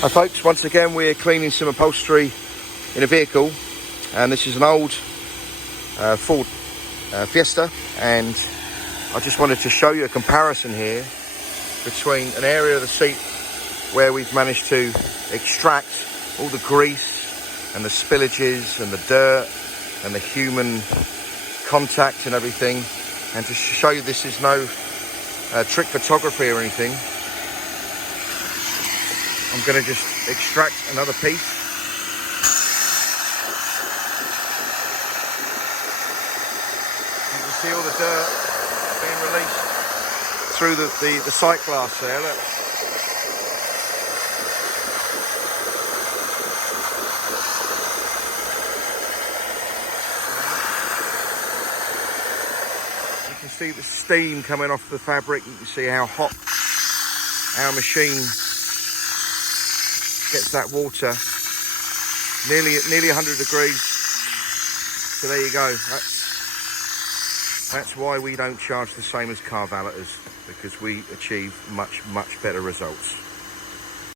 Hi folks, once again we're cleaning some upholstery in a vehicle, and this is an old Ford Fiesta, and I just wanted to show you a comparison here between an area of the seat where we've managed to extract all the grease and the spillages and the dirt and the human contact and everything, and to show you this is no trick photography or anything. I'm going to just extract another piece. You can see all the dirt being released through the sight glass there. Look. You can see the steam coming off the fabric. You can see how hot our machine gets that water, nearly 100 degrees. So there you go. That's why we don't charge the same as car valeters, because we achieve much better results.